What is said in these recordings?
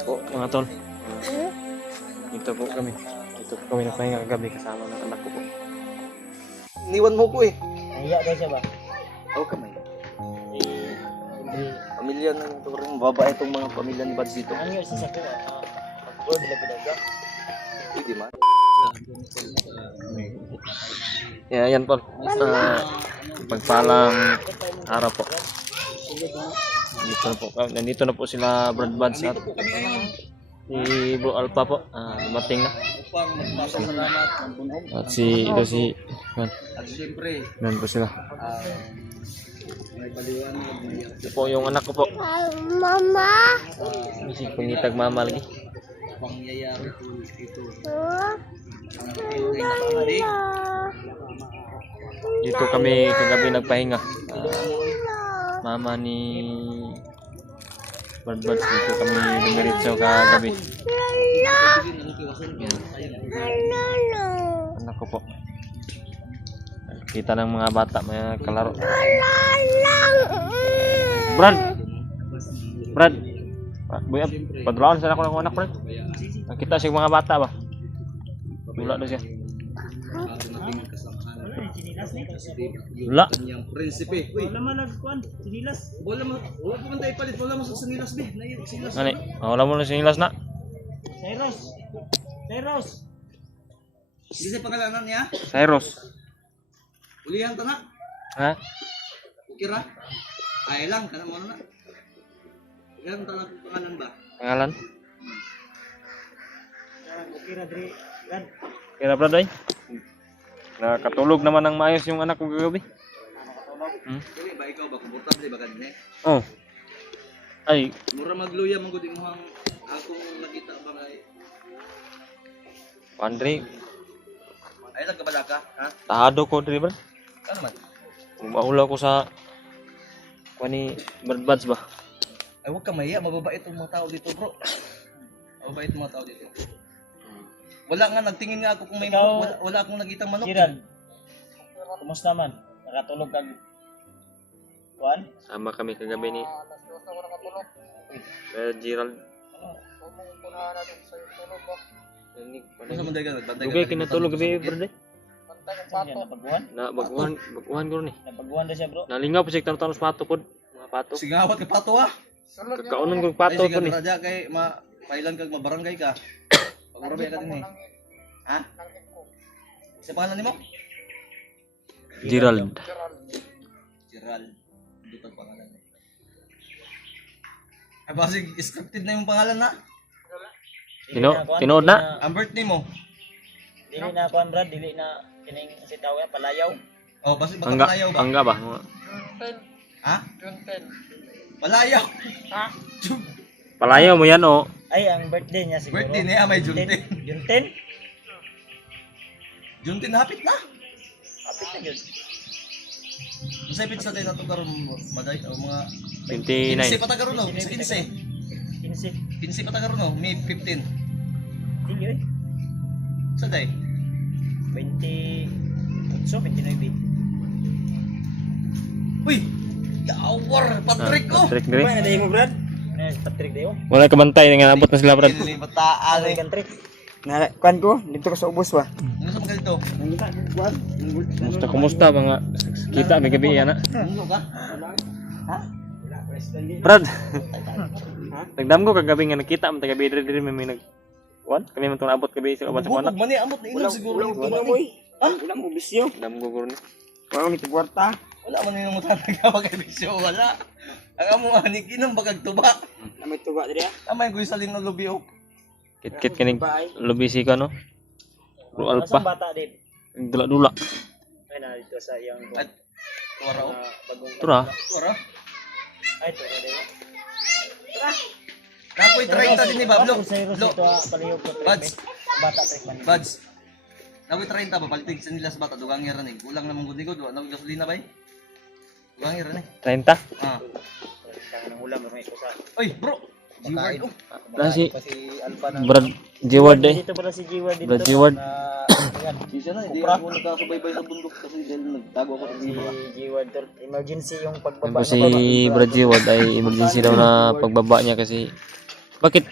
Po, mga tol. Dito po kami. Dito po kami nagpahinga kagabi kasama ng anak ko po. Iniwan mo ko eh. Nahiya daw siya ba? Oo kamay. Pamilya ng turang babae itong mga pamilya ni Bads dito. Ano yun siya ko? Pag-board lang pinagka. Pwede man. Yeah, yan po. Pagpalang araw po. Dito na po. Nandito na po sila Brad Buds at si Bro Alpha po. Dumating na. Upang magpasalamat ng bunog. At ito si yan. At siyempre, Yan po sila. may paliwanag may Ito po yung anak ko po. Mama. Si Pangitag Mama lagi. pangyayari po ito. Ang Dito kami kagabi nagpahinga. Mama ni Brad Buds, dito kami dumiretso kagabi. Anak ko po. Kita ng mga bata, may kalaro. Brad! Brad! Buya, padulaon sana ko ng anak, Brad. Nakita siya mga bata ba? Wala na siya. Wala. kanyang prinsipe. Uy, Wala man nagkuhan, sinilas. wala pa man tayo palit, wala mo sa sinilas be. Sinilas. Ani, wala mo na sinilas na. Cyrus! Cyrus! Hindi sa pangalanan niya. Cyrus. Ulihan ta na. Ha? Ukira. Ay lang kana mo na. Ilan ta na pangalan ba? Pangalan? Okay na, Dre. Yan. Kira Brad ay. Nakatulog naman ng maayos yung anak ko kagabi. Dili ba ikaw ba komportable ba kanina? Oh. Ay, Mura magluya man gud imong akong nakita ba nga. Andre, Ay lang kabala ka, ha? tahado ko diri Brad. Ano man? Maula ko sa kuani Brad Buds ba? Ay wag ka mahiya, mababait ang mga tao dito, bro. Mababait ang mga tao dito. Wala nga nagtingin nga ako kung may Ikaw- manok, wala akong nakitang manok. Gerald. Kumusta man? Nakatulog kag kuhan? Sama kami kagabi ni Gerald. Ano man dagan nagbantay Dugay kinatulog gabi Brad. eh. Saan yan? Napagbuhan? Na baguhan ko ni. Napagbuhan na siya, bro. Nalingaw pa siya tanong sa pato pod. Mga pato. Sigawat ka pato ha. Kakaunan ko yung pato Ay, ko ni. sige, radya kay mailan kag mabarangay ka. Pagmarabi ka din eh. Ha? Sa pangalan nimo? Gerald. Gerald. Dito ang pangalan eh. Ay basig scripted na yung pangalan na. Tinood na. Ang birthday mo. Dili na kuhan, Brad. Dili na kining si tao yan, palayaw. Oh, basig baka Angga, palayaw ba? angga ba? Mga- Ha? Palayaw. Palayaw mo yan oh. Ay, ang birthday niya siguro. Birthday niya may Juntin. Juntin? Juntin hapit na. Kapit na yun. Masipit sa tayo na ito karoon magay o mga 29. 15 pa ta karoon no. 15. 15. 15 pa ta karoon no. May 15. Dili, oy. Sa day. 28, 29. Uy! Yawar! Patrick ko! Patrick diri. Ano na mo, Brad? Ano yung Patrick dayo? Wala ka bantay nga abot na sila Brad. Kili bataal Ano eh. yung Patrick? Kuan ko, dito ko sa ubos ba? Ano sa mga dito? Kumusta mga kita may gabi yan ha? Ano ka? Brad. Nagdam ko kagabi nga nakita mo tagabi diri may nag Wan, kami man tong abot gabi sa uban sa Bubog kuana. man ni amot na inom siguro. Wala mo eh. Wala mo bisyo. Dam ko guro ni. Wala mo kitagwarta. Wala man ni mo talaga magkabisyo wala. Ang amo ani ginom bagag tuba. Na may tuba diri ah. Amay ko salin ng lubyo. Kit-kit kining lubisi ka no. Bro Ano sa Alpha. bata, Dave? Dula-dula. Ay, na dito sa iyang At wara o. bagong... Tura. Wara. Ay, ito, Dave. Kapoy 30 din ni Pablo. Cyrus Lo. ito, palayaw ko. Buds. Bata, Trick man. Buds. Kapoy 30 ba paltig sa nila sa bata dugang ra ni. Kulang namang gud ni ko, duwa na gasolina ba? Dugang ra ni. 30. Ah. Kaya nang ulam, may kusa. Oy, bro. G-word oh. Wala si Alpha na. Brad Jeward eh. Dito pala si Jiwa dito. Brad Jeward. Ayan, Sisa na, hindi ako nakasubaybay sa bundok kasi dahil nagtago ako sa si bundok. Jiwa dito. Emergency yung Yan pagbaba. po si Brad Jeward ay emergency daw na pagbaba niya kasi Bakit?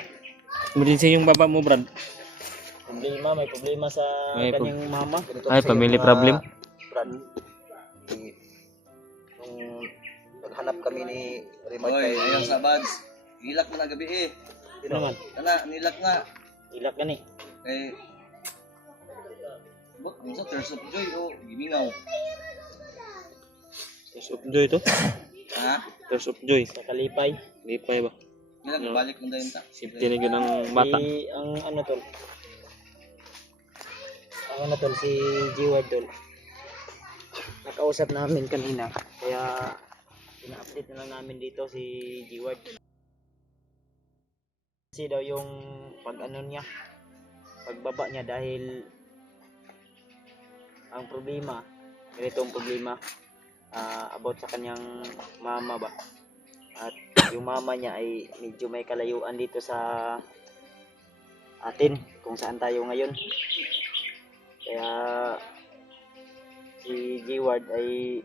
Emergency yung baba mo, Brad. Problema, may problema sa May kanyang mama. Ay, family problem. Brad, nung naghanap kami ni Remote Oy, kay ayun sa buds. Gilak na gabi eh. Ano naman? Kana, nilak na. Ilak ka ni. Kay... Bot, ano sa Tears of Joy o gimingaw. Tears of Joy to. Ha? Tears of Joy. Sa Kalipay. Lipay ba? Nilak, balik ng dayon ta. Safety na yun ng bata. Ang ano tol? Ang ano tol, si G-Ward tol. Nakausap namin kanina. Kaya ina-update na lang namin dito si G-Ward. Kasi daw yung pag ano niya, pagbaba niya dahil ang problema, ganito ang problema about sa kanyang mama ba. At yung mama niya ay medyo may kalayuan dito sa atin kung saan tayo ngayon. Kaya si G-Ward ay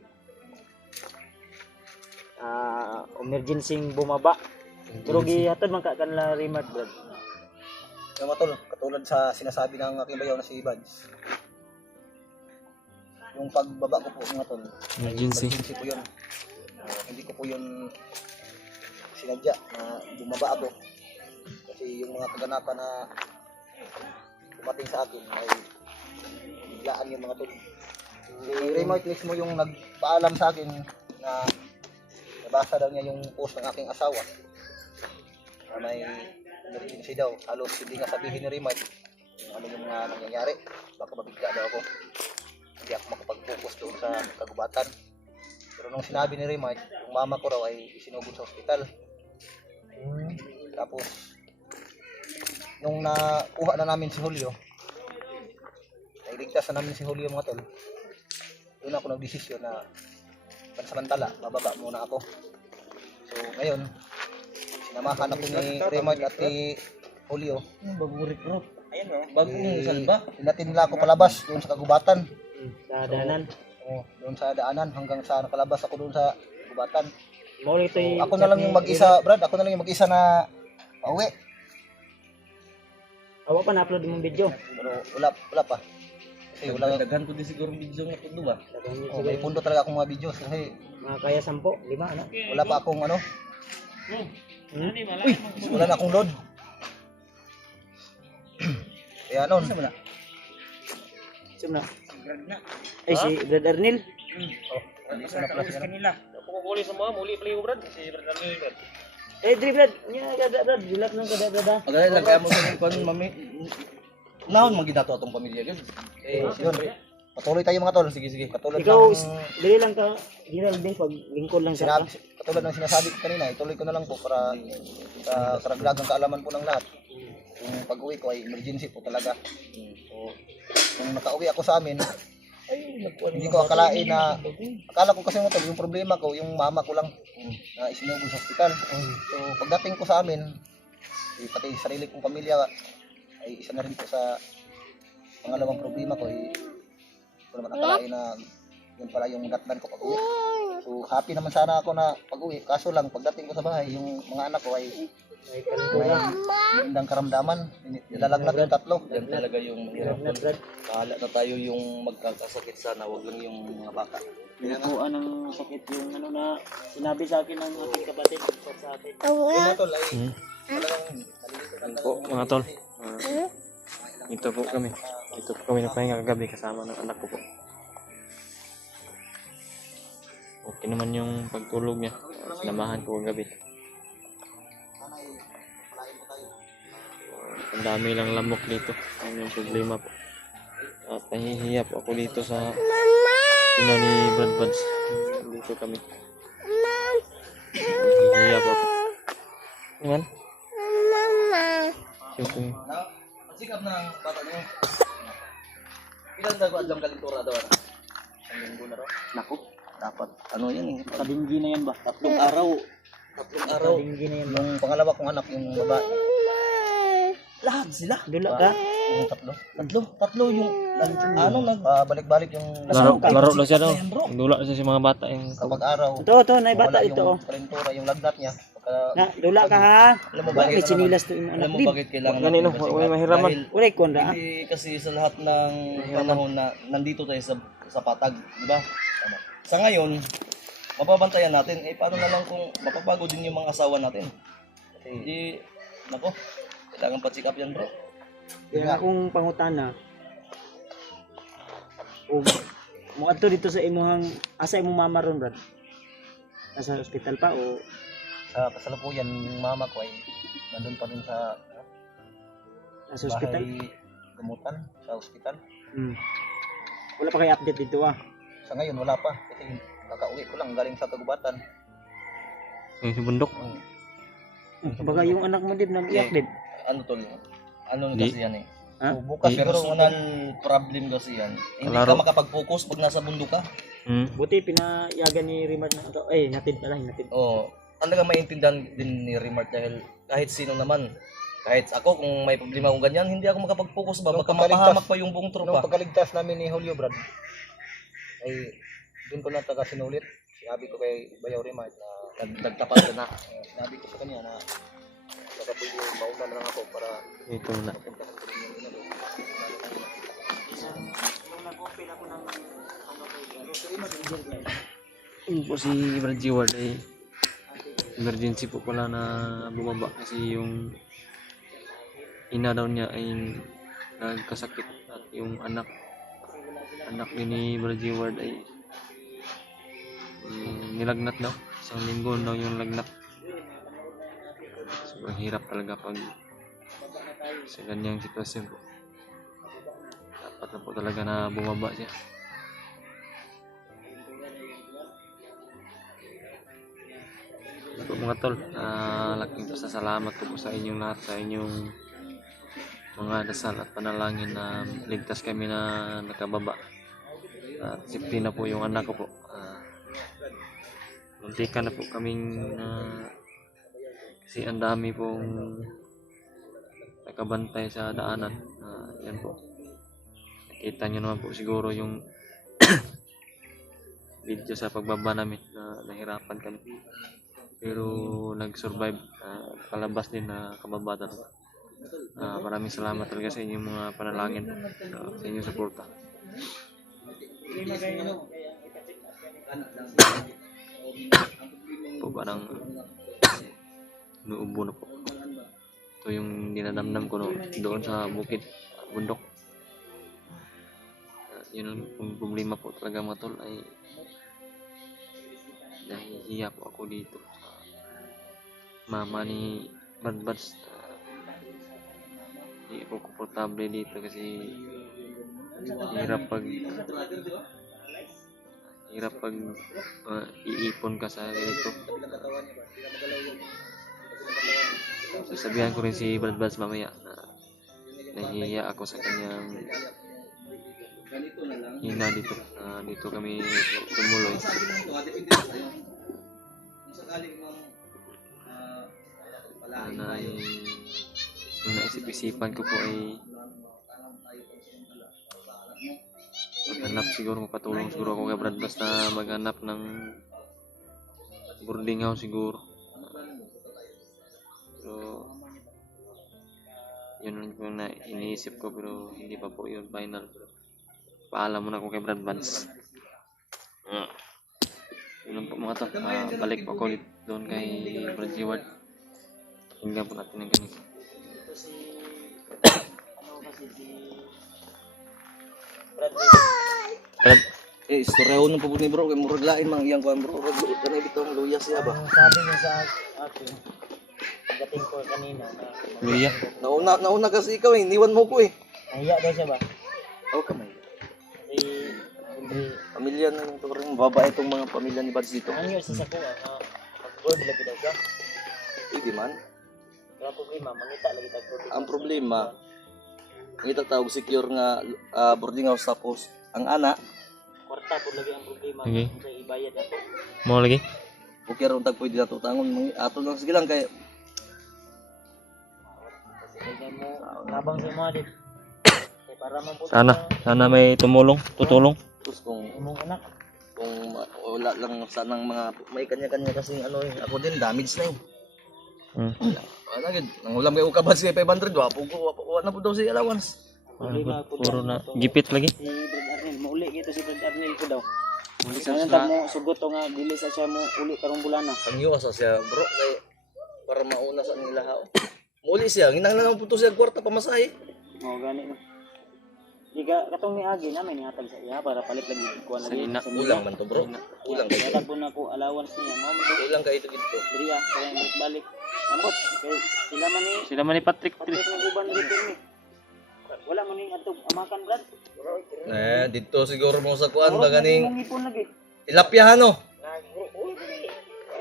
emergency bumaba. Pero gihatod man ka kanila remote, Brad. yung matol, katulad sa sinasabi ng aking bayaw na si Buds. Yung pagbaba ko po mga tol, Emergency. emergency po yun. Hindi ko po yun sinadya na bumaba ako. Kasi yung mga kaganapan na dumating sa akin ay biglaan yung mga tol. Si Remote mismo yung nagpaalam sa akin na nabasa daw niya yung post ng aking asawa na may emergency daw. Halos hindi nga sabihin ni Remote kung ano yung mga nangyayari. Baka mabigla daw ako. Hindi ako makapag-focus doon sa kagubatan. Pero nung sinabi ni Remote, yung mama ko raw ay isinugod sa ospital. Tapos nung nakuha na namin si Julio, nailigtas na namin si Julio mga tol, doon ako nagdesisyon na pansamantala, bababa muna ako. So ngayon, sinamahan ako ni Remote at ni Julio. Bagong recruit. Ayun o, Bagong salba. Pinatin nila ako palabas doon sa kagubatan. Sa danan. O, doon sa daanan hanggang sa nakalabas ako doon sa kagubatan. Maulit So, ako na lang yung mag-isa, Brad, ako na lang yung mag-isa na pauwi. Awa pa na-upload mong video. Pero wala pa. Kasi wala, Daghan ko din siguro video nga ito ba? may pundo talaga akong mga videos kasi Mga kaya 10, 5 ano? wala pa akong ano. Uy, wala na akong load. Kaya nun, Sino na? Ay si Brad Arnil. isa na pala siya. Pukuli sa mga muli pala yung Brad. Si Brad Arnil, Brad. Eh Dri Brad, nya kada Brad, dilak nang kada Brad. Maganda lang kaya mo sa kon mami. Naon magidato atong pamilya gyud. Yun. Patuloy tayo mga tol. Sige, sige. Katulad Ikaw ng dili lang ka Gerald din pag lingkod lang sa sinabi, katulad ng sinasabi ko kanina, ituloy ko na lang po para sa karagdagang kaalaman po ng lahat. Yung pag-uwi ko ay emergency po talaga. So, kung nakauwi ako sa amin, hindi ko akalain na, akala ko kasi mo tol, yung problema ko, yung mama ko lang na isinugod sa ospital. So, pagdating ko sa amin, pati sarili kong pamilya ay isa na rin po sa pangalawang problema ko. Hindi ko naman akalain na yun pala yung datnan ko pag-uwi. So, happy naman sana ako na pag-uwi. Kaso lang, pagdating ko sa bahay, yung mga anak ko ay may kalinturan. magandang karamdaman. Nilalaglag yung tatlo. Yan talaga yung mahirap. Na Brad. Bahala na tayo yung magkakasakit sana, wag lang yung mga bata. Nakuha ng sakit yung ano na sinabi sa akin ng aking kapatid sa atin. Yung tol ay talagang Yan po mga tol. Ito po kami. Ito po kami nagpahinga kagabi kasama ng anak ko po. Okay naman yung pagtulog niya. Sinamahan ko kagabi. Ang dami lang lamok dito. Ang yung problema po. At nahihiya po ako dito sa ina ni Brad Buds. Dito kami. Nahihiya po ako. Naman? Yung Sikap na ang bata niyo. Ilan daw adlang kalintura daw ana? Ang linggo na raw. Naku, dapat ano yan eh. Kadinggi na yan ba? Tatlong araw. Kadinggi na yan ba? Yung pangalawa kong anak, yung babae. Lahat sila. Dula ka? Yung tatlo. Tatlo yung ano nag Balik-balik yung laro lang siya daw. Dula siya sa mga bata yung kapag araw. Ito, naibata wala ito. yung kalentura, yung lagnat niya. Na, dula ka ha. Alam mo Ba, bakit may naman? sinilas to yung Alam anak mo din. bakit kailangan Ganun, natin no? magsikap? Huwag mahiraman. Dahil Uray, konda ha. hindi kasi sa lahat ng panahon na nandito tayo sa patag, di ba? Tama. Sa ngayon, mababantayan natin, paano na lang kung mapapago din yung mga asawa natin? Hindi, nako, kailangan pa-check up yan, bro. Kaya akong pangutana. O mo adto dito sa imuhang asa imong mama ron, Brad? Nasa ospital pa o Sa kasalukuyan, yung mama ko ay nandun pa rin sa nasa ospital? bahay gamutan, sa ospital. Hmm. Wala pa kayo update dito ah. Sa ngayon, wala pa. Kasi kakauwi ko lang galing sa kagubatan. Yung sa bundok. Baka yung anak mo din nag-iyak din. Ano tol? Ano Di. kasi yan eh? Ha? So, bukas siguro Personal problem kasi yan. Hindi Laro. ka makapag-focus pag nasa bundok ka. Buti pinayagan ni Rimar na ito. Natid pala, natid. Oo. Talaga maintindihan din ni Remark dahil kahit sino naman, kahit ako kung may problema akong ganyan, hindi ako makapag-focus ba? Nung Baka pagkaligtas- mapahamak pa yung buong Nung tropa. pagkaligtas namin ni Julio, Brad, ay doon ko na taga sinulit. Sinabi ko kay Bayaw Rimart na Nagtapat ka na. sinabi ko sa kanya na taga po yung mauna na lang ako para Ito na. puntahan ko rin yung inalo. Nung nag-open ako ng Yun po si Brad Ward ay emergency po pala na bumaba kasi yung ina daw niya ay nagkasakit at yung anak din ni Brad Ward ay nilagnat daw. Isang linggo daw yung lagnat. Sobrang hirap talaga pag sa ganyang sitwasyon po. Dapat na po talaga na bumaba siya. So, mga tol, laking pasasalamat ko po sa inyong lahat, sa inyong mga dasal at panalangin na ligtas kami na nakababa at safety na po yung anak ko po. Muntikan na po kaming kasi ang dami pong nakabantay sa daanan. Yan po, nakita nyo naman po siguro yung video sa pagbaba namin na nahirapan kami. Pero nag-survive, kalabas din na kababa talaga. Maraming salamat talaga sa inyong mga panalangin, sa inyong suporta. Po parang nuubo na po. Ito yung dinadamdam ko doon sa bukid, bundok. Yun ang problema po talaga mga tol, ay nahihiya po ako dito sa mama ni Badbads. Hindi ako komportable dito kasi hirap pag iipon ka sa ganito. Sasabihan ko rin si Badbads mamaya na nahihiya ako sa kanyang hina dito. Dito kami tumuloy. Na yung naisip-isipan ko po ay maghanap siguro, magpatulong siguro ako kay Brad Bass na maghanap ng boarding house siguro. Pero yun lang po na iniisip ko, pero hindi pa po yun final. Paalam muna ako kay Brad Bass. Yun lang po mga to. Balik po ako doon kay Brad Ward. Hinggan po natin ng ganito. Ito si kasi si Brad. Brad, Istoryaho na po ni bro, kay murag lain mang iyang kuan bro. Raglo kanay bitong luya siya ba. Ang sabi niya sa akin, pagdating ko kanina na Luya. Nauna kasi ikaw eh, niwan mo ko eh. nahiya daw siya ba? Oh, kamay. Kasi hindi Pamilya na lang to rin. Babae itong mga pamilya ni Bads dito. ano yun sa kuha nga mag-board lagi daw siya. Pwede man. Kaya problema, mangita lagi daw board. Ang problema, ang itatawag secure nga boarding house tapos ang ana, Kwarta po lagi ang problema. Okay. Sa ibayad ako. Mo lagi? okay ron tag pwede nato tangon. Ato lang sige lang kay Kasi kaya mo, nabang sa mga dit. Kaya para man po Sana may tutulong. tapos kung imong anak. wala lang sanang mga may kanya-kanya kasi ano eh. Ako din damage na eh. Wala gid. Nangulam kay ukabad siya 500 wa na po daw si allowance. Puro na gipit lagi. Si Brad Arnel, mauli gito si Brad Arnel ko daw. Muli Kaya tag mo sugot to nga dili sa siya mo uli karong bulan na. Ang iwas siya bro kay para mauna sa nila hao. Muli siya, ginahanglan po to siya kwarta pamasahe. Mo gani no. Diga katong ni Agi namin nihatag sa iya para palit lagi kuan Sa lagi ina. sa Ulang man to bro. Ulang kay. Kaya po na ko allowance niya. Mo man to Ulang kay ito dito. diriya kaya balik. Ambot kay sila man ni Patrick. Patrick ng uban dito ni. Wala man ning atog amakan Brad. Dito siguro mo sa kuan ba ganing Mong ipon lagi. tilapia no.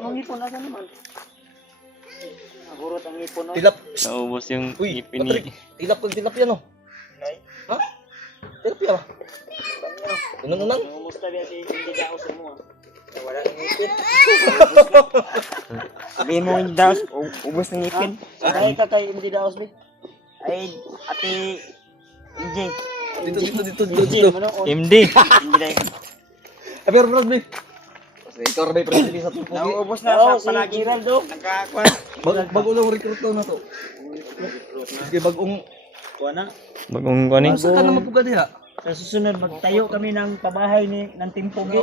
Mong ipon na naman. Nagurot ang ipon no. Naubos yung Uy, ipin ni. Patrick, tilapia no. Ha? Tilapia ba? Unang-unang? Kumusta biya si hindi daw sa mo? Wala nang ipin. Sabihin mo yung daos, ubos ng ngipin. Ay ka kay hindi daw bi. Ay ate MJ. Dito. MJ mo no. MD. Hindi dai. Pero Brad, be. Kasi ikaw rin presidente sa tupo. Nauubos na sa palagi. Geraldo. Nagkakuan. Bago lang recruit daw na to. Sige, bagong Kuha na. Bagong kuani. Sa ka naman po ka diha. Sa susunod magtayo kami ng pabahay ni ng Timpogi.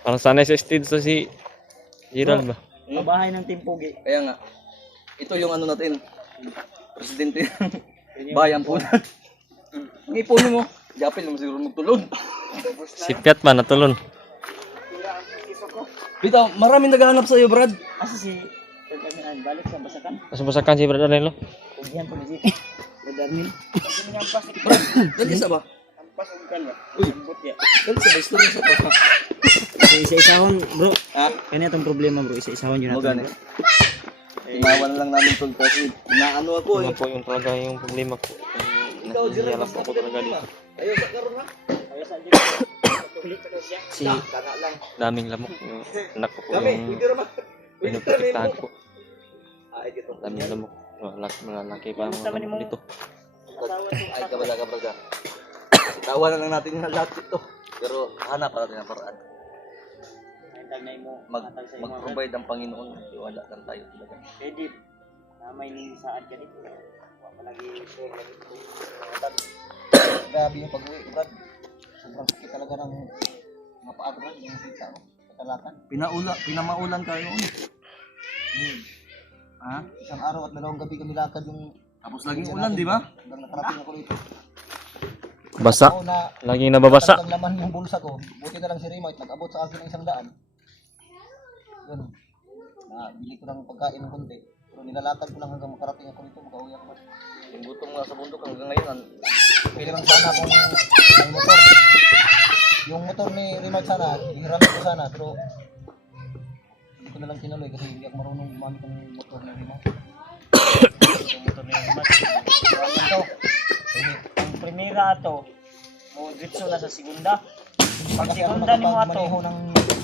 Parang sanay sa stage sa si Gerald ba? Pabahay ng Timpogi. Kaya nga, ito yung ano natin. Presidente ng bayan po natin. Ang ipon mo, Japil mo siguro magtulon. Si Piat man natulon. Bitaw, maraming naghahanap sa iyo, Brad. Asa si Pagkamian balik sa Basakan. Basakan si Brad Arnel. Ugyan po ni Darnil. Dali sa ba? Ampas og kalwa. Uy. Ambot ya. Dali sa ba? Istorya sa ba? Isa-isahon bro. Ha? Kanya itong problema bro. Isa-isahon yun Mo natin. gani. Imawan na lang namin tol kasi inaano ako Ano eh. po yung talaga yung problema ko. Ikaw, Gerald, Nahihiya po ako talaga dito. Ayaw, sa karoon na. Ayos sa dito. Kulit ka siya. Si Kana lang. daming lamok yung anak ko po Kami, yung pwede naman. Pwede pinuprotektahan namin ko. Ay, dito. Daming lamok. Malalaki pa ang mga lamok dito. Ay, kabala ka, Braga. Tawa na lang natin yung lahat ito. Pero hanap pa natin ang paraan. Tag na mo matag sa imo. Mag-provide ang Panginoon. Wala lang tayo talaga. Pwede. Namay ni saan ka dito. Wa palagi share lagi. Grabe yung pag-uwi, Brad. Sobrang sakit talaga ng mga paa, Brad. Yung kita, katalakan. Pinamaulan ka noon. Ha? Isang araw at dalawang gabi kami lakad yung... Tapos laging ulan, di ba? Hanggang nakarating ako rito. Basa. Ako na Laging nababasa. talagang laman yung bulsa ko. Buti na lang si Remote, nag-abot sa akin ng 100. Yun. Bili ko ng pagkain ng konti. Pero nilalakad ko lang hanggang makarating ako rito, makauwi ako. Yung gutom nga sa bundok hanggang ngayon. Pwede lang sana kung may motor. Yung motor ni Remote sana, hiramit ko sana. Pero hindi ko na lang tinuloy kasi hindi ako marunong gumamit ng motor ni Remote. Yung motor ni Mat. Ito. Ang primera ato mo ditso na sa segunda. Pag segunda nimo ato, ng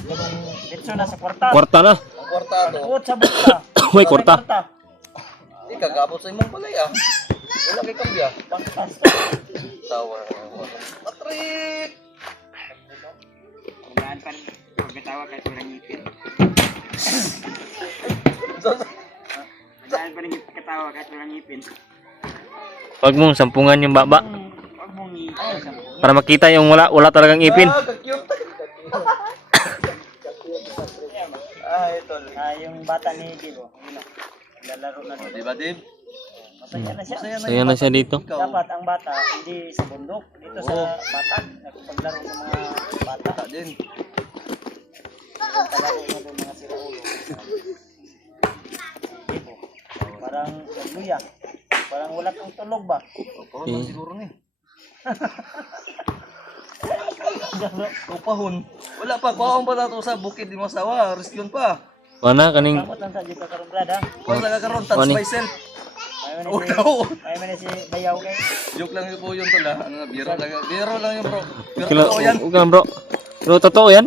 ganong ditso na sa kwarta. Kwarta na. ang kwarta to. Uot sa buta. May kwarta. Hindi kagabot sa imong palay ah. Wala kay kambya. Pangkas. Tawa. Patrick! Ulaan pa rin. Pagkatawa kahit walang ngipin. Ulaan pa rin yung pagkatawa kahit walang ngipin. Huwag mong sampungan yung baba Huwag mong ngipin. para makita yung wala talagang ipin. Ah, ka-cute. Ito. Yung bata ni Dibo. Lalaro na Di dito. ba, Dave? Masaya na siya. Saya na siya dito. Dapat ang bata hindi sa bundok, dito sa batag, nagpaglaro ng mga bata. Bata din. Palaro na doon mga siraulo. Dibo. Parang luya. Parang wala kang tulog ba? Oo, lang siguro ni. Upahon. Wala pa, kuhaon pa nato sa bukid di masawa. Risk yun pa. Wana kaning Kamot lang sa dito karong brada. Kung nagkakaroon, touch Wani. myself. Ay man si bayaw kay. Joke lang yung po yun tol ha. Ano na, biro lang yun. Biro lang yun bro. Pero kila totoo yan. ugan bro. Pero totoo yan.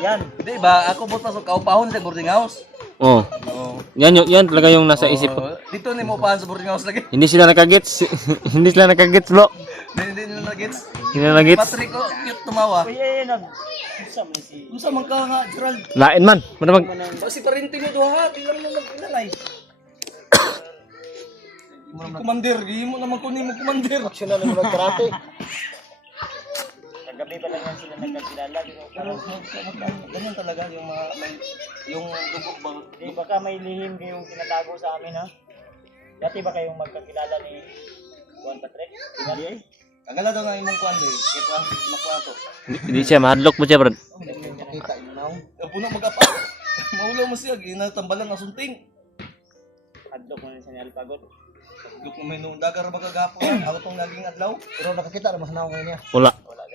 Yan. Hindi ba, ako butas o kaupahon sa boarding house. Oh. Oo. Yan talaga yung nasa isip ko. Dito ni mo upahan sa boarding house lagi. Hindi sila nakagets. Hindi sila nakagets bro. Hindi nila Nuggets. Kinanagits. Patrick, oh, cute tumawa. Kuya yan, usap ni si... Unsa man ka nga, Gerald? Lain man. Manamag. Si parinti mo duha, di lang naman ilalay. Commander, di mo naman kunin mo commander. Action na naman karate. Kagabi pa lang yan sila nagkakilala. Pero ganyan talaga yung mga yung dugo ba? Di baka may lihim kayong tinatago sa amin ha? Dati ba kayong magkakilala ni Juan Patrick? Di ba? Agala daw nga imong kuan eh. Kita makuha to. Hindi siya mahadlok mo siya, Brad. Kita yun na. Puno magapa. Maulo mo siya, ginatambalan na sunting. Adlok mo na siya ni Alpagod. Guk mo may nung dagar ba kagapon, ako tong naging adlaw. Pero nakakita na mas naong ngayon niya. Wala.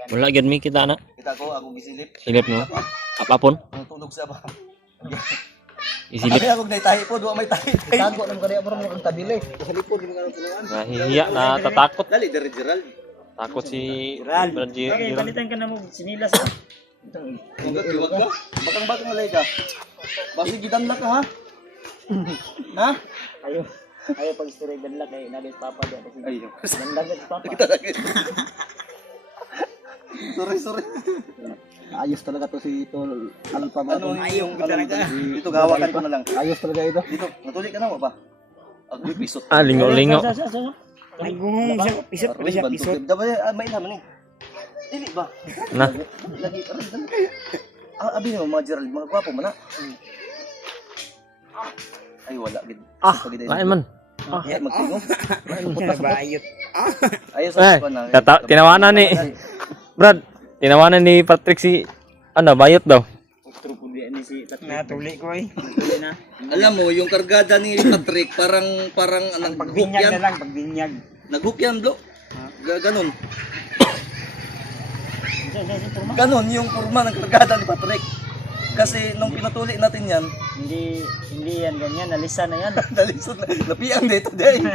Wala gyud mi kita na. Kita ko ako gisilip. Silip no. Apapon. Ang tunog siya ba? Isilip. Ay ako tahi po, duwa may tahi. Tago naman kaniya mo rin ang tabili. Sa likod yung mga tuluan. Nahihiya na tatakot. Dali dari Gerald. Takot si Ral. Brad Okay, Gerald. balitan ka na mo sinilas ha? Huwag ka. Bakang alay ka. Basi gidanla ka ha. Ha? Ayaw pag story banla kay nabis papa doon kasi Ayo. bandagat si papa. Sorry. Ayos talaga to si Tol Alpha ba? Ano yung talaga? Dito gawakan ko na lang. Ayos talaga ito. Dito, natuli ka na mo ba? Agri pisot. Ah, lingo-lingo. Ay, gumong siya. Pisot pa siya, pisot. Dapat may naman eh. Dili ba? Na. Lagi ka rin. Abi mo mga Gerald, mga gwapo man na. Ay wala gid. Lain man. Ya magtingo. Nabayot. Ayos Eh, ko na. tinawanan ni Brad. Tinawanan ni Patrick si bayot daw. Otro po di ni si Patrick. Natuli ko eh. Natuli na. Alam mo, yung kargada ni Patrick parang anong Pagbinyag na lang, pagbinyag. Nag-hook yan, bro. Ganon. Purma? Ganon yung forma ng kargada ni Patrick. Kasi nung pinatuli natin yan, Hindi yan ganyan, nalisa na yan. nalisod na, napiang dito din.